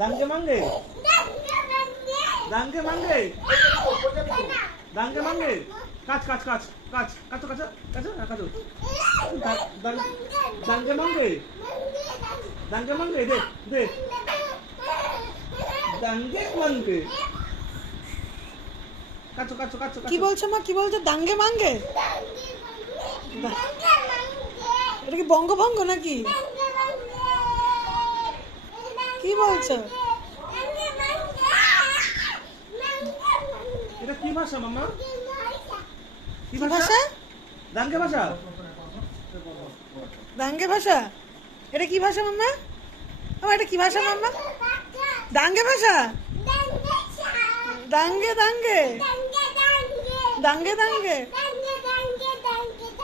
দাঙ্গে মাঙ্গে দাঙ্গে মাঙ্গে দাঙ্গে মাঙ্গে কাচ কাচ কাচ কাচ কাচো কাচো কাচো না কাচো দাঙ্গে মাঙ্গে দাঙ্গে মাঙ্গে দে দে দাঙ্গে মাঙ্গে কাচো কাচো কাচো কি বলছো মা, কি বলছো? দাঙ্গে মাঙ্গে? এটা কি বঙ্গভঙ্গ নাকি? কি বলছো? এটা কি ভাষা মামা? কি ভাষা? দাঙ্গে ভাষা। দাঙ্গে ভাষা? এটা কি ভাষা মাম্মা? এটা কি ভাষা মাম্মা? দাঙ্গে ভাষা? দাঙ্গে দাঙ্গে দাঙ্গে দাঙ্গে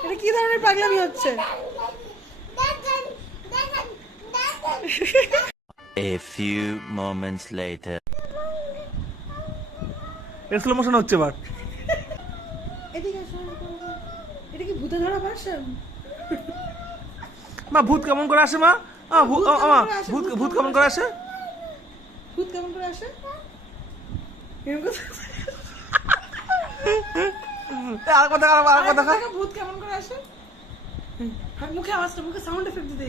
এটা কি ধরনের পাগলামি হচ্ছে? A few moments later. Slow motion হচ্ছে এবার। এটা কি ভূতে ধরা ভাষা? মা ভূত কেমন করে আসে মা? ভূত ভূত কেমন করে আসে? ভূত কেমন করে আসে? আর কথা আর কথা ভূত কেমন করে আসে? মুখে আওয়াজটা, মুখে সাউন্ড এফেক্ট দিতে